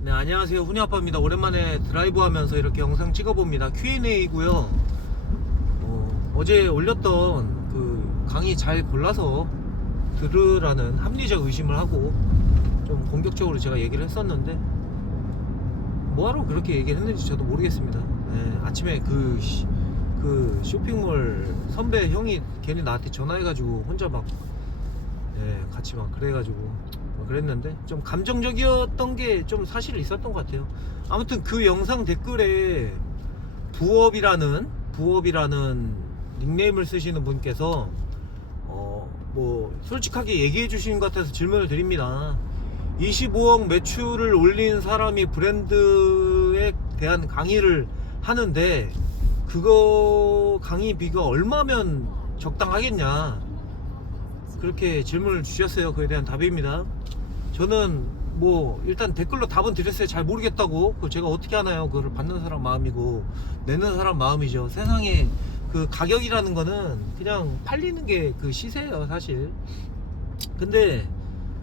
네, 안녕하세요. 훈이아빠입니다. 오랜만에 드라이브 하면서 이렇게 영상 찍어봅니다. Q&A고요. 어제 올렸던 그 강의 잘 골라서 들으라는 합리적 의심을 하고 좀 공격적으로 제가 얘기를 했었는데 뭐하러 그렇게 얘기를 했는지 저도 모르겠습니다. 네, 아침에 그 쇼핑몰 선배 형이 괜히 나한테 전화해가지고 혼자 막 같이 막 그래가지고 그랬는데 좀 감정적이었던 게 좀 사실 있었던 것 같아요. 아무튼 그 영상 댓글에 부업이라는 닉네임을 쓰시는 분께서 뭐 솔직하게 얘기해 주시는 것 같아서 질문을 드립니다. 25억 매출을 올린 사람이 브랜드에 대한 강의를 하는데 그거 강의비가 얼마면 적당하겠냐, 그렇게 질문을 주셨어요. 그에 대한 답입니다. 저는 뭐 일단 댓글로 답은 드렸어요. 잘 모르겠다고. 그걸 제가 어떻게 하나요? 그걸 받는 사람 마음이고 내는 사람 마음이죠. 세상에 그 가격이라는 거는 그냥 팔리는 게 그 시세예요, 사실. 근데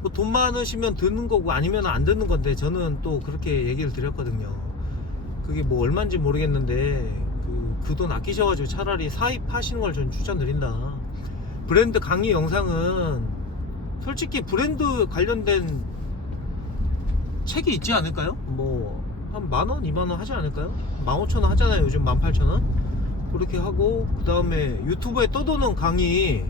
뭐 돈 많으시면 듣는 거고 아니면 안 듣는 건데, 저는 또 그렇게 얘기를 드렸거든요. 그게 뭐 얼마인지 모르겠는데 그 돈 아끼셔가지고 차라리 사입하시는 걸 전 추천드린다. 브랜드 강의 영상은 솔직히 브랜드 관련된 책이 있지 않을까요? 뭐 한 만원, 2만원 하지 않을까요? 15,000원 하잖아요, 요즘 18,000원. 그렇게 하고 그 다음에 유튜브에 떠도는 강의,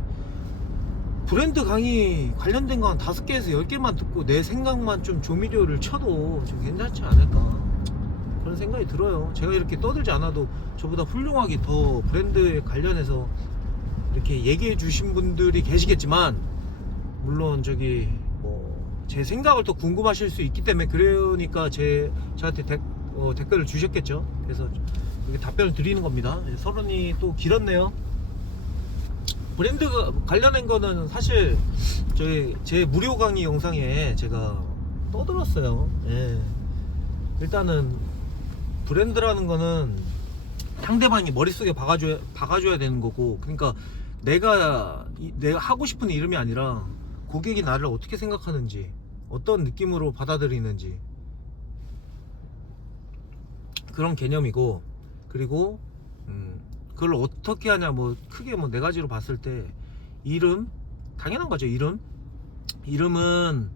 브랜드 강의 관련된 거 한 5개에서 10개만 듣고 내 생각만 좀 조미료를 쳐도 좀 괜찮지 않을까, 그런 생각이 들어요. 제가 이렇게 떠들지 않아도 저보다 훌륭하게 더 브랜드에 관련해서 이렇게 얘기해 주신 분들이 계시겠지만, 물론 저기 뭐 제 생각을 또 궁금하실 수 있기 때문에 그러니까 저한테 댓글을 주셨겠죠. 그래서 이렇게 답변을 드리는 겁니다. 서론이 또 길었네요. 브랜드 관련된 거는 사실 제 무료 강의 영상에 제가 떠들었어요. 일단은 브랜드라는 거는 상대방이 머릿속에 박아줘야 되는 거고, 그러니까 내가 하고 싶은 이름이 아니라 고객이 나를 어떻게 생각하는지, 어떤 느낌으로 받아들이는지, 그런 개념이고, 그리고 그걸 어떻게 하냐, 뭐 크게 뭐 4가지로 봤을 때, 이름 당연한 거죠. 이름은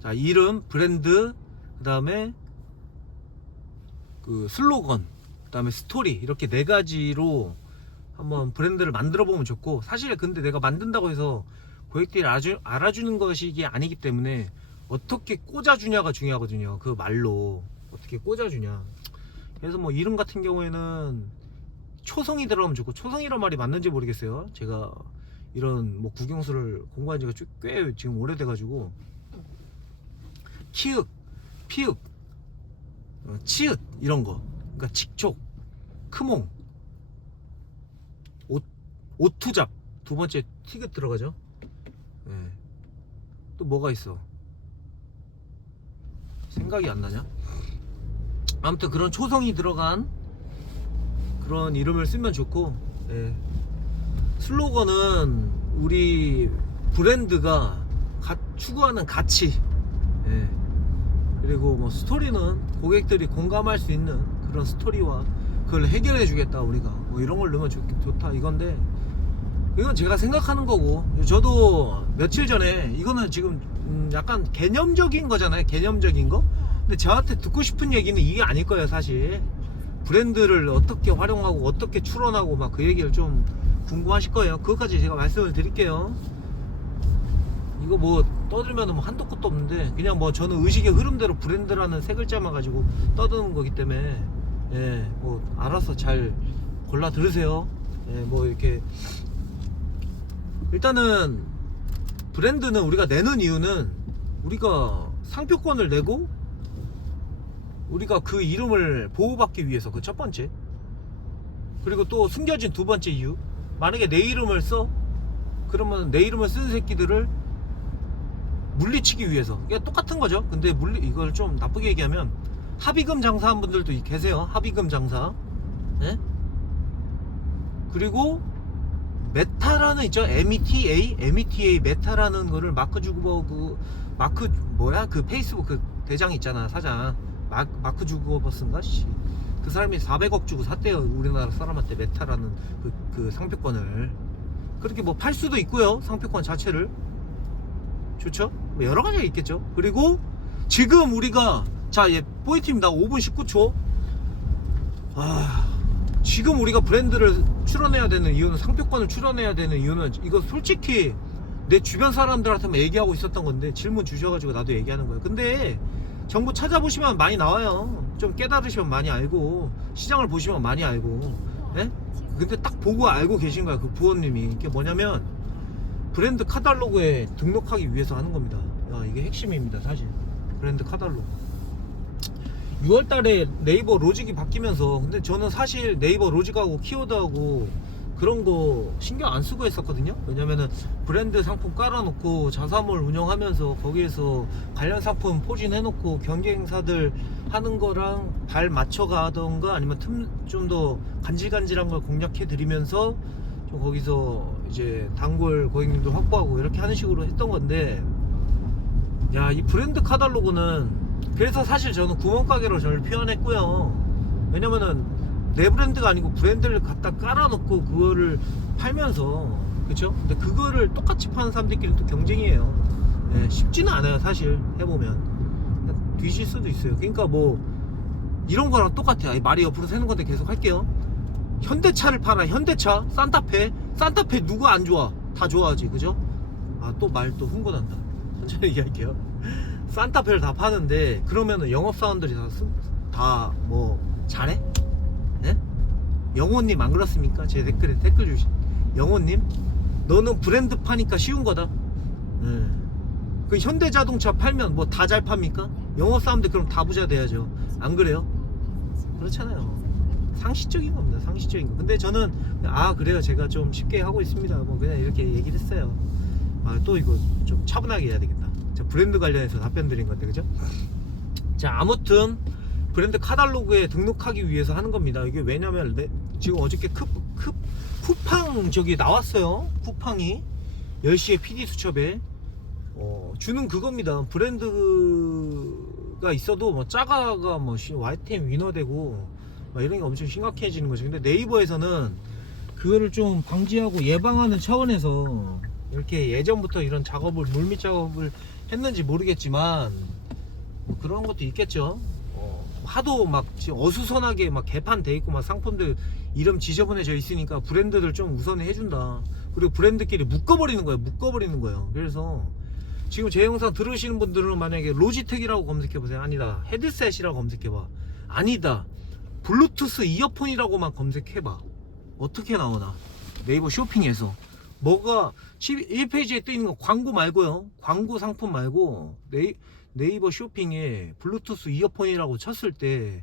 자, 이름, 브랜드, 그 다음에 그 슬로건, 그 다음에 스토리, 이렇게 4가지로 한번 브랜드를 만들어 보면 좋고, 사실 근데 내가 만든다고 해서 고객들이 알아주는 것이 아니기 때문에 어떻게 꽂아주냐가 중요하거든요. 그 말로 어떻게 꽂아주냐. 그래서 뭐 이름 같은 경우에는 초성이 들어가면 좋고, 초성이란 말이 맞는지 모르겠어요. 제가 이런 뭐 국영수를 공부한 지가 꽤 지금 오래돼 가지고, 키읔, 피읔, 치읓 이런 거, 그러니까 직촉, 크몽, 오투잡, 두 번째 티귿 들어가죠. 또 뭐가 있어? 생각이 안 나냐? 아무튼 그런 초성이 들어간 그런 이름을 쓰면 좋고, 슬로건은 우리 브랜드가 추구하는 가치, 그리고 뭐 스토리는 고객들이 공감할 수 있는 그런 스토리와 그걸 해결해 주겠다, 우리가 뭐 이런 걸 넣으면 좋다 이건데, 이건 제가 생각하는 거고, 저도 며칠 전에 이거는 지금 약간 개념적인 거잖아요, 개념적인 거. 근데 저한테 듣고 싶은 얘기는 이게 아닐 거예요, 사실. 브랜드를 어떻게 활용하고 어떻게 추론하고 막 그 얘기를 좀 궁금하실 거예요. 그것까지 제가 말씀을 드릴게요. 이거 뭐 떠들면 뭐 한도 끝도 없는데, 그냥 뭐 저는 의식의 흐름대로 브랜드라는 3글자만 가지고 떠드는 거기 때문에 뭐 알아서 잘 골라 들으세요. 뭐 이렇게 일단은 브랜드는 우리가 내는 이유는, 우리가 상표권을 내고 우리가 그 이름을 보호받기 위해서, 그 첫 번째. 그리고 또 숨겨진 2번째 이유, 만약에 내 이름을 써, 그러면 내 이름을 쓴 새끼들을 물리치기 위해서. 이게 똑같은 거죠. 근데 이걸 좀 나쁘게 얘기하면 합의금 장사한 분들도 계세요. 합의금 장사. 그리고 메타라는 있죠. META 메타라는 거를 마크 주거버그, 마크 뭐야 그 페이스북 그 대장 있잖아, 사장 마크 주거버스인가 그 사람이 400억 주고 샀대요, 우리나라 사람한테 메타라는 그 상표권을. 그렇게 뭐 팔 수도 있고요, 상표권 자체를. 좋죠? 뭐 여러 가지가 있겠죠. 그리고 지금 우리가 포인트입니다. 5분 19초. 지금 우리가 브랜드를 출원해야 되는 이유는, 상표권을 출원해야 되는 이유는, 이거 솔직히 내 주변 사람들한테만 얘기하고 있었던 건데, 질문 주셔가지고 나도 얘기하는 거예요. 근데 정보 찾아보시면 많이 나와요. 좀 깨달으시면 많이 알고, 시장을 보시면 많이 알고. 예? 근데 딱 보고 알고 계신 거야, 그 부원님이. 이게 뭐냐면 브랜드 카탈로그에 등록하기 위해서 하는 겁니다. 이게 핵심입니다, 사실. 브랜드 카탈로그. 6월달에 네이버 로직이 바뀌면서, 근데 저는 사실 네이버 로직하고 키워드하고 그런 거 신경 안 쓰고 했었거든요. 왜냐면은 브랜드 상품 깔아놓고 자사몰 운영하면서 거기에서 관련 상품 포진해놓고 경쟁사들 하는 거랑 발 맞춰가던가, 아니면 좀 더 간질간질한 걸 공략해 드리면서 좀 거기서 이제 단골 고객님도 확보하고 이렇게 하는 식으로 했던 건데, 이 브랜드 카탈로그는, 그래서 사실 저는 구멍가게로 저를 표현했고요. 왜냐면은 내 브랜드가 아니고 브랜드를 갖다 깔아놓고 그거를 팔면서, 그쵸? 근데 그거를 똑같이 파는 사람들끼리 또 경쟁이에요. 쉽지는 않아요, 사실 해보면. 뒤질 수도 있어요. 그러니까 뭐 이런 거랑 똑같아요. 말이 옆으로 새는 건데 계속 할게요. 현대차를 팔아. 현대차, 산타페 누구 안 좋아? 다 좋아하지, 그죠? 또 말 또 흥분한다. 천천히 얘기할게요. 산타페를 다 파는데, 그러면은 영업사원들이 다 뭐 잘해? 네? 영호님 안 그렇습니까? 제 댓글에 댓글 주신 영호님, 너는 브랜드 파니까 쉬운 거다. 그 현대자동차 팔면 뭐 다 잘 팝니까? 영업사원들 그럼 다 부자 돼야죠. 안 그래요? 그렇잖아요. 상식적인 겁니다, 상식적인 거. 근데 저는 그래요, 제가 좀 쉽게 하고 있습니다, 뭐 그냥 이렇게 얘기를 했어요. 또 이거 좀 차분하게 해야 되겠다. 브랜드 관련해서 답변 드린 건데, 그죠? 아무튼 브랜드 카탈로그에 등록하기 위해서 하는 겁니다. 이게 왜냐면 지금 어저께 쿠팡 저기 나왔어요. 쿠팡이 10시에 PD 수첩에 주는 그겁니다. 브랜드가 있어도 뭐 짜가가 뭐 YTM 위너 되고 막 이런 게 엄청 심각해지는 거죠. 근데 네이버에서는 그거를 좀 방지하고 예방하는 차원에서 이렇게 예전부터 이런 작업을, 물밑 작업을 했는지 모르겠지만 뭐 그런 것도 있겠죠. 하도 막 어수선하게 막 개판돼 있고 막 상품들 이름 지저분해져 있으니까 브랜드들 좀 우선에 해준다. 그리고 브랜드끼리 묶어버리는 거예요. 그래서 지금 제 영상 들으시는 분들은 만약에 로지텍이라고 검색해보세요. 아니다, 헤드셋이라고 검색해봐. 아니다, 블루투스 이어폰이라고만 검색해봐. 어떻게 나오나? 네이버 쇼핑에서 뭐가 1페이지에 뜨이는 거 광고 말고요, 광고 상품 말고 네이버 쇼핑에 블루투스 이어폰이라고 쳤을 때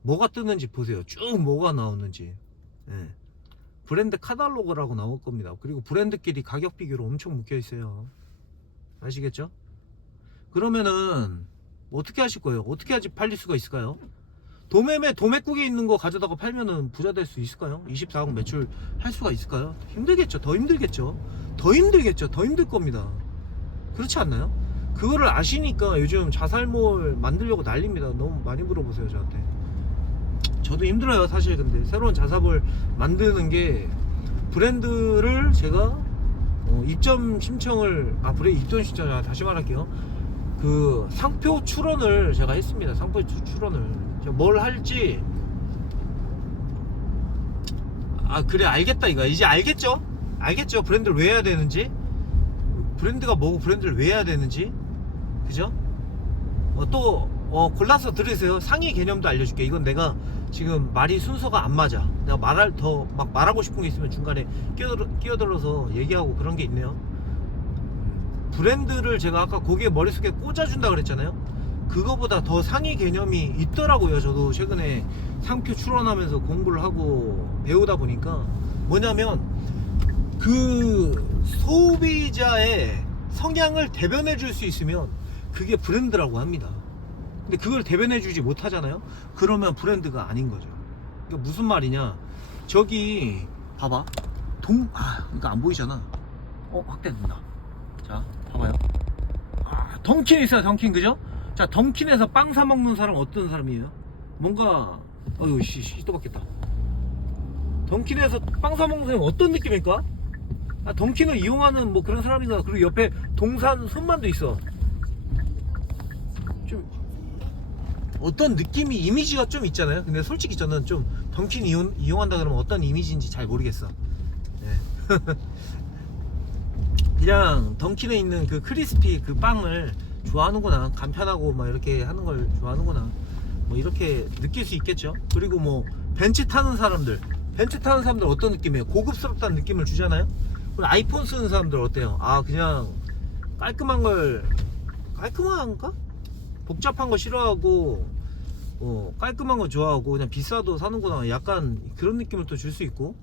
뭐가 뜨는지 보세요. 쭉 뭐가 나오는지. 브랜드 카탈로그라고 나올 겁니다. 그리고 브랜드끼리 가격 비교로 엄청 묶여 있어요. 아시겠죠? 그러면은 어떻게 하실 거예요? 어떻게 하지 팔릴 수가 있을까요? 도매국에 있는 거 가져다가 팔면은 부자 될 수 있을까요? 24억 매출 할 수가 있을까요? 힘들겠죠. 더 힘들겠죠. 더 힘들 겁니다. 그렇지 않나요? 그거를 아시니까 요즘 자살몰 만들려고 난립니다. 너무 많이 물어보세요, 저한테. 저도 힘들어요, 사실. 근데 새로운 자사몰 만드는 게, 브랜드를 제가 입점 신청을 입점 신청, 다시 말할게요. 그 상표 출원을 제가 했습니다. 상표 출원을 제가 뭘 할지, 그래, 알겠다. 이거 이제 알겠죠? 브랜드를 왜 해야 되는지, 브랜드가 뭐고 브랜드를 왜 해야 되는지, 그죠? 또 골라서 들으세요. 상위 개념도 알려줄게. 이건 내가 지금 말이 순서가 안 맞아. 내가 말하고 싶은 게 있으면 중간에 끼어들어서 얘기하고 그런 게 있네요. 브랜드를 제가 아까 거기에 머릿속에 꽂아준다 그랬잖아요. 그거보다 더 상위 개념이 있더라고요. 저도 최근에 상표 출원하면서 공부를 하고 배우다 보니까 뭐냐면, 그 소비자의 성향을 대변해 줄 수 있으면 그게 브랜드라고 합니다. 근데 그걸 대변해 주지 못하잖아요. 그러면 브랜드가 아닌 거죠. 그러니까 무슨 말이냐, 저기 봐봐, 이거 안 보이잖아. 확대된다. 자, 봐봐요. 던킨 있어요, 던킨, 그죠? 자, 던킨에서 빵 사 먹는 사람 어떤 사람이에요? 뭔가, 또 바뀌었다. 던킨에서 빵 사 먹는 사람은 어떤 느낌일까? 던킨을 이용하는 뭐 그런 사람인가? 그리고 옆에 동산 손만도 있어. 좀, 어떤 느낌이, 이미지가 좀 있잖아요. 근데 솔직히 저는 좀 던킨 이용한다 그러면 어떤 이미지인지 잘 모르겠어. 네. 그냥 던킨에 있는 그 크리스피 그 빵을 좋아하는구나, 간편하고 막 이렇게 하는 걸 좋아하는구나, 뭐 이렇게 느낄 수 있겠죠. 그리고 뭐 벤츠 타는 사람들 어떤 느낌이에요? 고급스럽다는 느낌을 주잖아요. 그리고 아이폰 쓰는 사람들 어때요? 그냥 깔끔한가? 복잡한 거 싫어하고 깔끔한 거 좋아하고 그냥 비싸도 사는구나, 약간 그런 느낌을 또 줄 수 있고.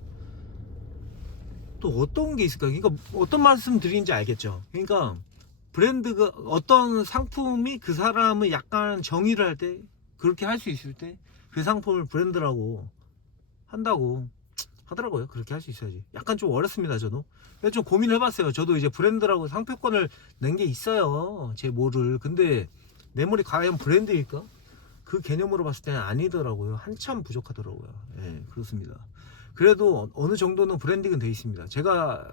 또 어떤 게 있을까? 그러니까 어떤 말씀 드리는지 알겠죠? 그러니까 브랜드가, 어떤 상품이 그 사람을 약간 정의를 할 때, 그렇게 할 수 있을 때 그 상품을 브랜드라고 한다고 하더라고요. 그렇게 할 수 있어야지. 약간 좀 어렵습니다, 저도. 그래서 좀 고민을 해봤어요. 저도 이제 브랜드라고 상표권을 낸 게 있어요, 제 뭐를. 근데 내 머리 과연 브랜드일까? 그 개념으로 봤을 때는 아니더라고요. 한참 부족하더라고요. 예, 그렇습니다. 그래도 어느 정도는 브랜딩은 돼 있습니다. 제가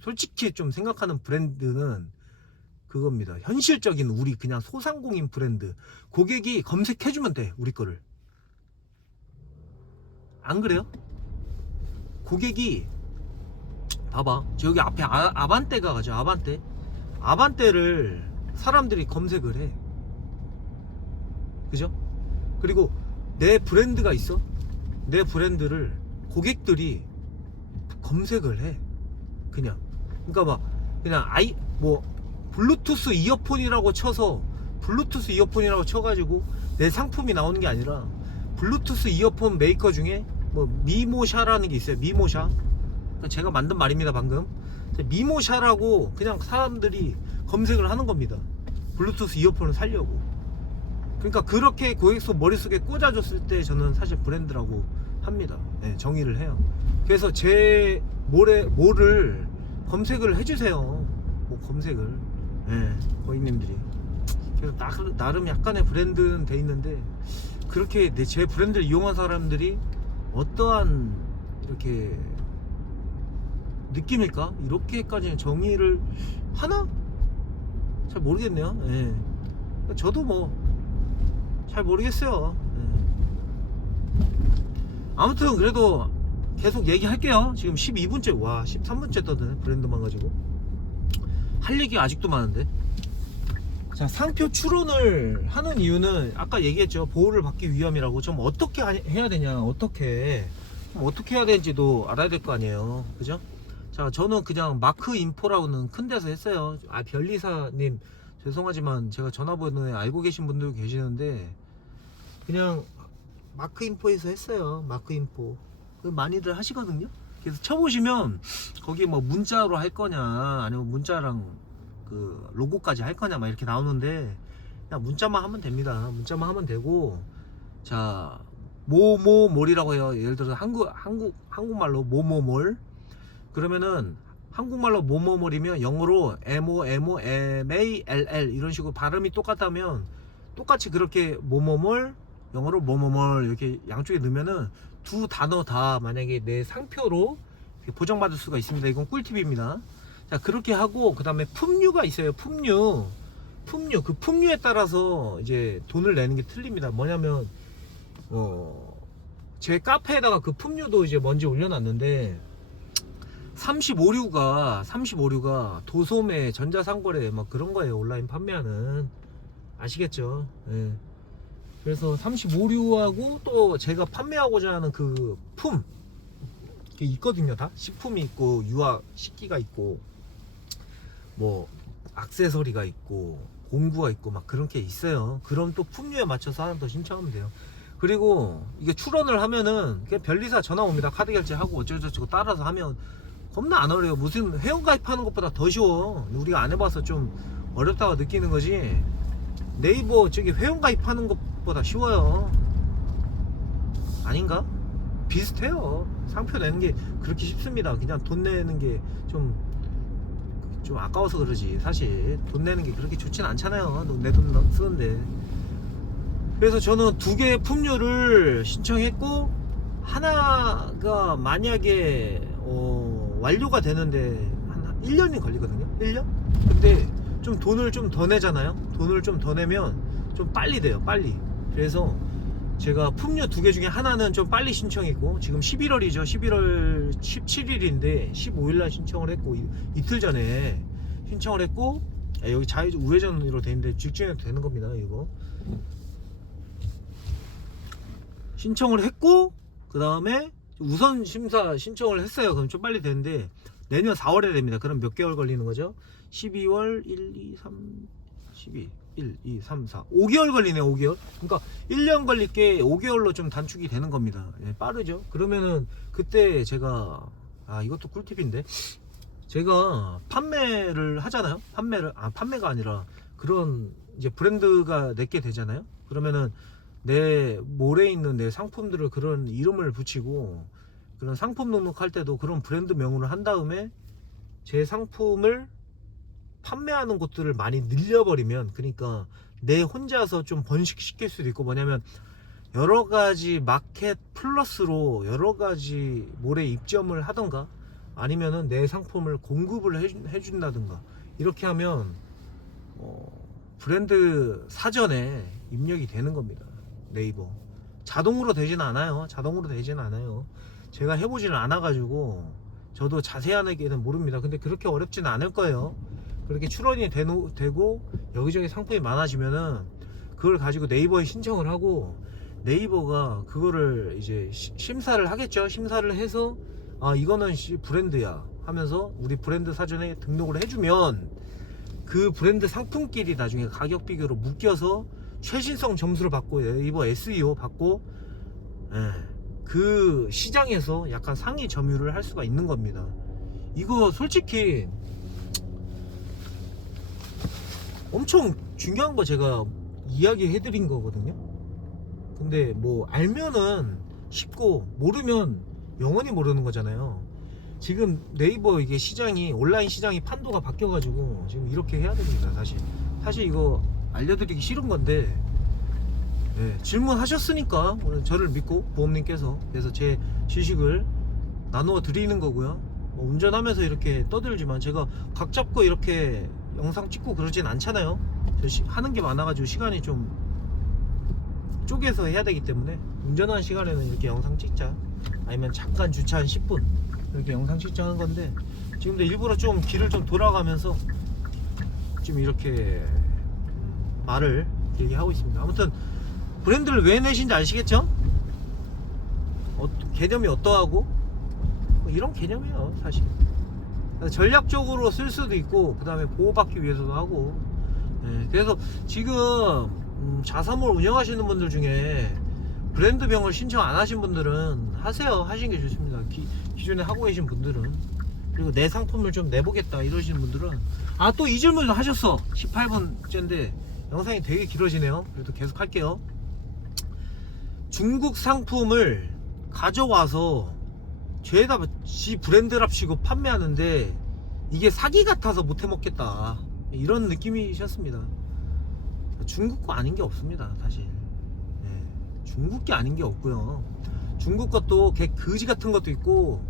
솔직히 좀 생각하는 브랜드는 그겁니다. 현실적인 우리 그냥 소상공인 브랜드. 고객이 검색해주면 돼, 우리 거를. 안 그래요? 고객이, 봐봐, 저기 앞에 아반떼가 가죠. 아반떼를 사람들이 검색을 해, 그죠? 그리고 내 브랜드가 있어. 내 브랜드를 고객들이 검색을 해, 그냥. 그러니까 막 그냥 블루투스 이어폰이라고 쳐가지고 내 상품이 나오는 게 아니라, 블루투스 이어폰 메이커 중에 뭐 미모샤라는 게 있어요. 미모샤, 제가 만든 말입니다, 방금. 미모샤라고 그냥 사람들이 검색을 하는 겁니다, 블루투스 이어폰을 사려고. 그러니까 그렇게 고객수 머릿속에 꽂아줬을 때 저는 사실 브랜드라고 합니다. 네, 정의를 해요. 그래서 제 뭐를 검색을 해주세요. 뭐 검색을, 네, 고객님들이. 그래서 나름 약간의 브랜드는 돼 있는데, 그렇게 제 브랜드를 이용한 사람들이 어떠한 이렇게 느낌일까? 이렇게까지 정의를 하나? 잘 모르겠네요. 네. 저도 뭐 잘 모르겠어요. 네. 아무튼 그래도 계속 얘기할게요. 지금 12분째, 13분째 떠드네, 브랜드만 가지고. 할 얘기가 아직도 많은데. 자, 상표 출원을 하는 이유는 아까 얘기했죠. 보호를 받기 위함이라고. 좀 어떻게 해야 되냐, 어떻게 해야 되는지도 알아야 될 거 아니에요, 그죠? 자, 저는 그냥 마크 인포라고는 큰 데서 했어요. 별리사님 죄송하지만 제가 전화번호에 알고 계신 분들 계시는데, 그냥 마크 인포에서 했어요. 마크 인포 많이들 하시거든요. 그래서 쳐보시면 거기 뭐 문자로 할 거냐, 아니면 문자랑 그 로고까지 할 거냐 막 이렇게 나오는데, 그냥 문자만 하면 됩니다. 문자만 하면 되고, 자, 뭐뭐몰이라고 해요. 예를 들어서 한국말로 뭐뭐몰, 그러면은 한국말로 뭐뭐몰이면 영어로 MOMOMALL 이런 식으로 발음이 똑같다면, 똑같이 그렇게 뭐뭐몰, 영어로 뭐뭐몰 이렇게 양쪽에 넣으면은 두 단어 다 만약에 내 상표로 보정받을 수가 있습니다. 이건 꿀팁입니다. 자, 그렇게 하고, 그 다음에 품류가 있어요. 품류. 그 품류에 따라서 이제 돈을 내는 게 틀립니다. 뭐냐면 제 카페에다가 그 품류도 이제 먼저 올려놨는데, 35류가 도소매, 전자상거래 막 그런 거예요. 온라인 판매하는. 아시겠죠? 예. 그래서 35류하고 또 제가 판매하고자 하는 그 게 있거든요. 다 식품이 있고, 유아 식기가 있고, 뭐 액세서리가 있고, 공구가 있고, 막 그런 게 있어요. 그럼 또 품류에 맞춰서 하나 더 신청하면 돼요. 그리고 이게 출원을 하면은 그냥 별리사 전화 옵니다. 카드 결제하고 어쩌고저쩌고 따라서 하면 겁나 안 어려요. 무슨 회원가입하는 것보다 더 쉬워. 우리가 안 해봐서 좀 어렵다고 느끼는 거지, 네이버 저기 회원가입하는 것보다 쉬워요. 아닌가? 비슷해요. 상표 내는 게 그렇게 쉽습니다. 그냥 돈 내는 게 좀 아까워서 그러지. 사실 돈 내는 게 그렇게 좋진 않잖아요. 내 돈 쓰는데. 그래서 저는 2개의 품류를 신청했고, 하나가 만약에 완료가 되는데 한 1년이 걸리거든요. 1년? 근데 좀 돈을 좀 더 내잖아요. 돈을 좀 더 내면 좀 빨리 돼요. 빨리. 그래서 제가 품류 2개 중에 하나는 좀 빨리 신청했고, 지금 11월이죠. 11월 17일인데 15일날 신청을 했고, 이틀 전에 신청을 했고, 여기 좌회전 우회전으로 되는데 직진해도 되는 겁니다. 이거 신청을 했고, 그 다음에 우선 심사 신청을 했어요. 그럼 좀 빨리 되는데 내년 4월에 됩니다. 그럼 몇 개월 걸리는 거죠? 12월 1, 2, 3, 12 1, 2, 3, 4 5개월 걸리네요. 5개월. 그러니까 1년 걸릴 게 5개월로 좀 단축이 되는 겁니다. 예, 빠르죠. 그러면은 그때 제가 이것도 꿀팁인데, 제가 판매를 하잖아요. 판매가 아니라 그런 이제 브랜드가 내게 되잖아요. 그러면은 내 몰에 있는 내 상품들을 그런 이름을 붙이고, 그런 상품 등록할 때도 그런 브랜드 명으로 한 다음에 제 상품을 판매하는 곳들을 많이 늘려버리면, 그러니까 내 혼자서 좀 번식시킬 수도 있고, 뭐냐면 여러가지 마켓 플러스로 여러가지 몰에 입점을 하던가, 아니면은 내 상품을 공급을 해준다든가, 이렇게 하면 브랜드 사전에 입력이 되는 겁니다. 네이버 자동으로 되지는 않아요. 제가 해보지는 않아가지고 저도 자세하게는 모릅니다. 근데 그렇게 어렵지는 않을 거예요. 그렇게 출원이 되고 여기저기 상품이 많아지면은 그걸 가지고 네이버에 신청을 하고, 네이버가 그거를 이제 심사를 하겠죠. 심사를 해서 이거는 브랜드야 하면서 우리 브랜드 사전에 등록을 해주면, 그 브랜드 상품끼리 나중에 가격 비교로 묶여서 최신성 점수를 받고 네이버 SEO 받고, 그 시장에서 약간 상위 점유를 할 수가 있는 겁니다. 이거 솔직히 엄청 중요한 거 제가 이야기해 드린 거거든요. 근데 뭐 알면은 쉽고, 모르면 영원히 모르는 거잖아요. 지금 네이버 이게 시장이, 온라인 시장이 판도가 바뀌어 가지고 지금 이렇게 해야 됩니다. 사실 이거 알려드리기 싫은 건데, 질문하셨으니까 오늘 저를 믿고 보험님께서, 그래서 제 지식을 나누어 드리는 거고요. 뭐 운전하면서 이렇게 떠들지만 제가 각 잡고 이렇게 영상 찍고 그러진 않잖아요. 하는 게 많아가지고 시간이 좀 쪼개서 해야 되기 때문에, 운전하는 시간에는 이렇게 영상 찍자, 아니면 잠깐 주차 한 10분 이렇게 영상 찍자 하는 건데, 지금도 일부러 좀 길을 좀 돌아가면서 지금 이렇게 말을 길게 하고 있습니다. 아무튼 브랜드를 왜 내신지 아시겠죠? 개념이 어떠하고 뭐 이런 개념이에요 사실. 전략적으로 쓸 수도 있고, 그 다음에 보호받기 위해서도 하고. 그래서 지금 자사몰 운영하시는 분들 중에 브랜드명을 신청 안 하신 분들은 하세요. 하시는 게 좋습니다. 기존에 하고 계신 분들은. 그리고 내 상품을 좀 내보겠다 이러시는 분들은, 또 이 질문을 하셨어. 18번째인데 영상이 되게 길어지네요. 그래도 계속 할게요. 중국 상품을 가져와서 죄다 지 브랜드랍시고 판매하는데 이게 사기 같아서 못 해먹겠다, 이런 느낌이셨습니다. 중국 거 아닌 게 없습니다 사실. 중국 게 아닌 게 없고요. 중국 것도 개 거지 같은 것도 있고,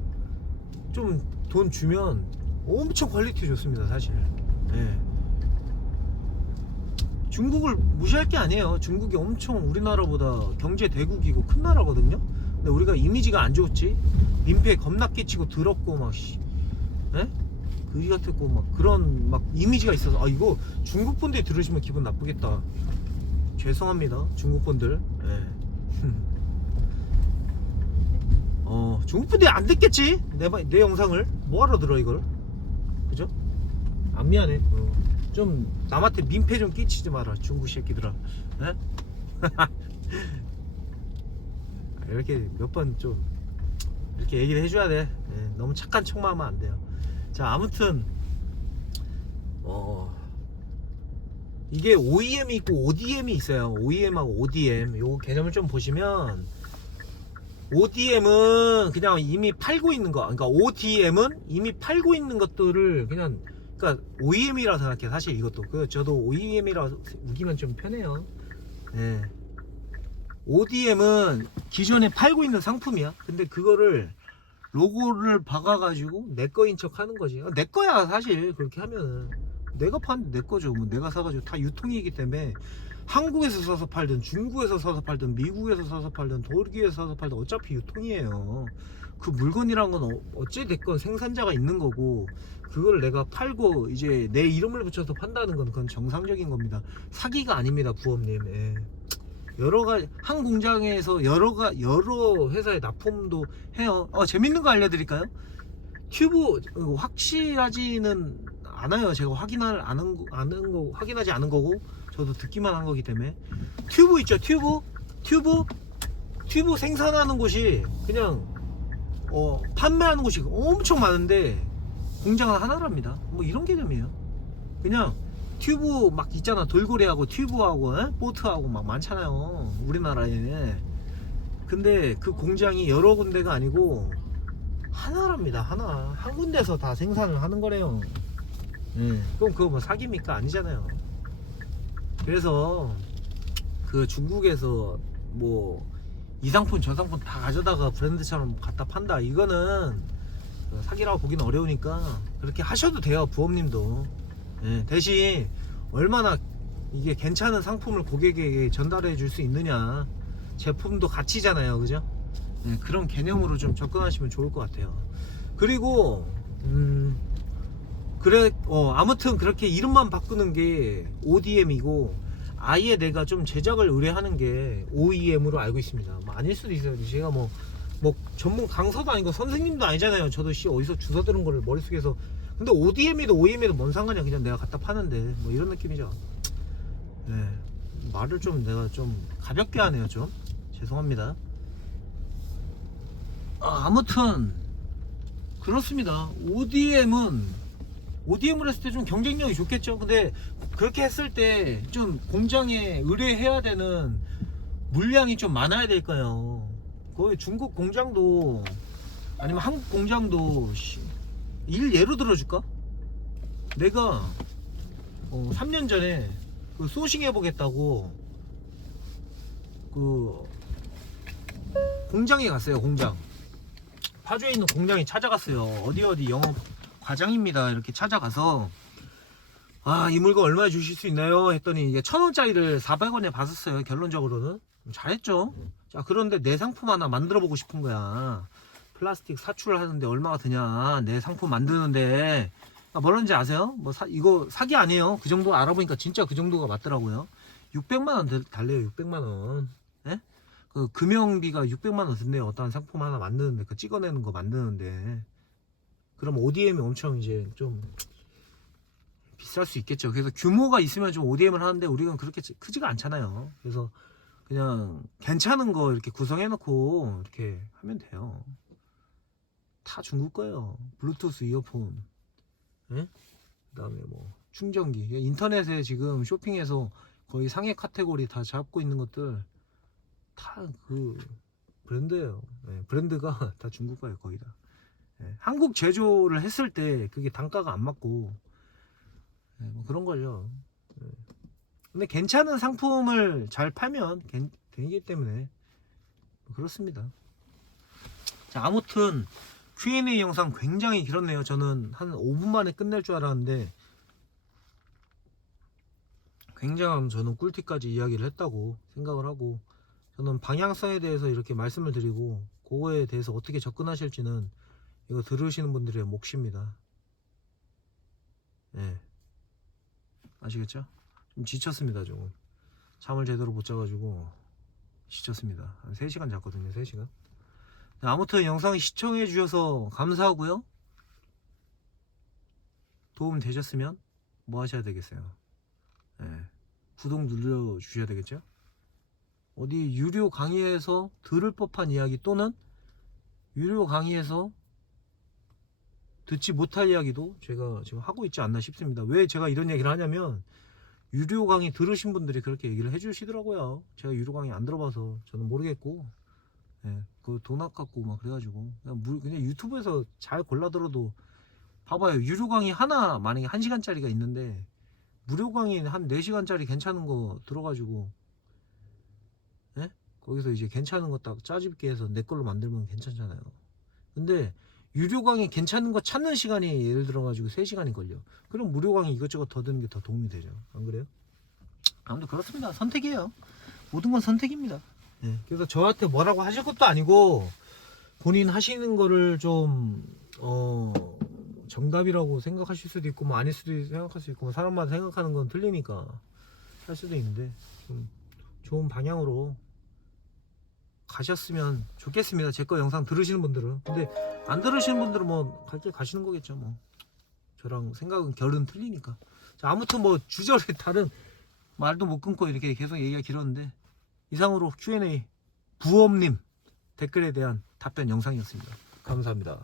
좀 돈 주면 엄청 퀄리티 좋습니다 사실. 중국을 무시할 게 아니에요. 중국이 엄청 우리나라보다 경제 대국이고 큰 나라거든요. 근데 우리가 이미지가 안 좋지. 민폐 겁나 끼치고 더럽고 막 거지 같았고 막 그런 막 이미지가 있어서, 이거 중국 분들이 들으시면 기분 나쁘겠다. 죄송합니다 중국 분들. 중국 분들이 안 듣겠지 내 영상을. 뭐하러 들어 이걸, 그죠? 안 미안해. 좀 남한테 민폐 좀 끼치지 마라 중국 새끼들아. 이렇게 몇 번 좀 이렇게 얘기를 해줘야 돼. 너무 착한 척만 하면 안 돼요. 자, 아무튼 이게 OEM이 있고 ODM이 있어요. OEM하고 ODM 요 개념을 좀 보시면, ODM은 그냥 이미 팔고 있는 거, 그러니까 ODM은 이미 팔고 있는 것들을 그냥, 그러니까 OEM이라고 생각해. 사실 이것도 저도 OEM이라고 우기면 좀 편해요. 예. ODM은 기존에 팔고 있는 상품이야. 근데 그거를 로고를 박아가지고 내 거인 척 하는 거지. 내 거야 사실. 그렇게 하면은 내가 파는데 내 거죠. 뭐 내가 사가지고 다 유통이기 때문에 한국에서 사서 팔든 중국에서 사서 팔든 미국에서 사서 팔든 독일에서 사서 팔든 어차피 유통이에요. 그 물건이란 건 어찌 됐건 생산자가 있는 거고, 그걸 내가 팔고 이제 내 이름을 붙여서 판다는 건 그건 정상적인 겁니다. 사기가 아닙니다, 부업님. 예. 여러 가지 한 공장에서 여러 회사에 납품도 해요. 재밌는 거 알려드릴까요? 튜브 확실하지는 않아요. 제가 확인하지 않은 거고 저도 듣기만 한 거기 때문에. 튜브 있죠, 튜브 생산하는 곳이 그냥 판매하는 곳이 엄청 많은데 공장은 하나랍니다. 뭐 이런 개념이에요. 그냥 튜브 막 있잖아. 돌고래하고 튜브하고 보트하고 막 많잖아요, 우리나라에. 근데 그 공장이 여러 군데가 아니고 하나랍니다. 하나. 한 군데서 다 생산을 하는 거래요. 그럼 그거 뭐 사기입니까? 아니잖아요. 그래서 그 중국에서 뭐 이 상품 저 상품 다 가져다가 브랜드처럼 갖다 판다, 이거는 사기라고 보기는 어려우니까 그렇게 하셔도 돼요, 부업님도. 대신 얼마나 이게 괜찮은 상품을 고객에게 전달해 줄 수 있느냐, 제품도 가치잖아요, 그죠? 그런 개념으로 좀 접근하시면 좋을 것 같아요. 그리고 아무튼 그렇게 이름만 바꾸는 게 ODM이고, 아예 내가 좀 제작을 의뢰하는 게 OEM으로 알고 있습니다. 뭐 아닐 수도 있어요. 제가 뭐 전문 강사도 아니고 선생님도 아니잖아요. 저도 어디서 주워 들은 거를 머릿속에서. 근데 ODM이도 OEM이도 뭔 상관이야. 그냥 내가 갖다 파는데 뭐 이런 느낌이죠. 말을 좀 내가 좀 가볍게 하네요. 좀 죄송합니다. 아무튼 그렇습니다. ODM을 했을 때 좀 경쟁력이 좋겠죠. 근데 그렇게 했을 때 좀 공장에 의뢰해야 되는 물량이 좀 많아야 될까요? 거의 중국 공장도 아니면 한국 공장도 예로 들어줄까? 내가 3년 전에 그 소싱 해보겠다고 그 공장에 갔어요. 공장 파주에 있는 공장에 찾아갔어요. 어디 영업 과장입니다. 이렇게 찾아가서 이 물건 얼마에 주실 수 있나요? 했더니 이게 1,000원짜리를 400원에 받았어요. 결론적으로는 잘했죠. 자, 그런데 내 상품 하나 만들어 보고 싶은 거야. 플라스틱 사출을 하는데 얼마가 드냐, 내 상품 만드는데. 뭐라는지 아세요? 이거 사기 아니에요. 그 정도 알아보니까 진짜 그 정도가 맞더라고요. 600만원 달래요. 600만원. 예? 그 금형비가 600만원 든대요. 어떤 상품 하나 만드는데, 그 찍어내는 거 만드는데. 그럼 ODM이 엄청 이제 좀 비쌀 수 있겠죠. 그래서 규모가 있으면 좀 ODM을 하는데 우리가 그렇게 크지가 않잖아요. 그래서 그냥 괜찮은 거 이렇게 구성해 놓고 이렇게 하면 돼요. 다 중국 거예요. 블루투스 이어폰, 그 다음에 뭐 충전기. 인터넷에 지금 쇼핑해서 거의 상해 카테고리 다 잡고 있는 것들 다 그 브랜드예요. 브랜드가 다 중국 거예요, 거의 다. 한국 제조를 했을 때 그게 단가가 안 맞고 뭐 그런 거죠. 근데 괜찮은 상품을 잘 팔면 되기 때문에 그렇습니다. 자, 아무튼 Q&A 영상 굉장히 길었네요. 저는 한 5분 만에 끝낼 줄 알았는데 굉장한 저는 꿀팁까지 이야기를 했다고 생각을 하고, 저는 방향성에 대해서 이렇게 말씀을 드리고 그거에 대해서 어떻게 접근하실지는 이거 들으시는 분들의 몫입니다. 아시겠죠? 좀 지쳤습니다. 조금 잠을 제대로 못 자가지고 지쳤습니다. 한 3시간 잤거든요. 3시간. 아무튼 영상 시청해 주셔서 감사하고요. 도움 되셨으면 뭐 하셔야 되겠어요? 구독 눌러 주셔야 되겠죠? 어디 유료 강의에서 들을 법한 이야기, 또는 유료 강의에서 듣지 못할 이야기도 제가 지금 하고 있지 않나 싶습니다. 왜 제가 이런 얘기를 하냐면, 유료 강의 들으신 분들이 그렇게 얘기를 해주시더라고요. 제가 유료 강의 안 들어봐서 저는 모르겠고, 예, 그 돈 아깝고 막 그래가지고 그냥 유튜브에서 잘 골라 들어도 봐봐요. 유료 강의 하나 만약에 1시간짜리가 있는데 무료 강의 한 4시간짜리 괜찮은 거 들어가지고 예? 거기서 이제 괜찮은 거 딱 짜집게 해서 내 걸로 만들면 괜찮잖아요. 근데 유료 강의 괜찮은 거 찾는 시간이 예를 들어가지고 3시간이 걸려. 그럼 무료 강의 이것저것 더 드는 게 더 도움이 되죠. 안 그래요? 아무튼 그렇습니다. 선택이에요. 모든 건 선택입니다. 예. 그래서 저한테 뭐라고 하실 것도 아니고 본인 하시는 거를 좀 정답이라고 생각하실 수도 있고 뭐 아닐 수도 생각할 수 있고 뭐 사람마다 생각하는 건 틀리니까 할 수도 있는데 좀 좋은 방향으로 가셨으면 좋겠습니다. 제 거 영상 들으시는 분들은. 근데 안 들으시는 분들은 뭐 갈 길 가시는 거겠죠. 뭐 저랑 생각은 결은 틀리니까. 자, 아무튼 뭐 주저리 다른 말도 못 끊고 이렇게 계속 얘기가 길었는데 이상으로 Q&A 부엄님 댓글에 대한 답변 영상이었습니다. 감사합니다.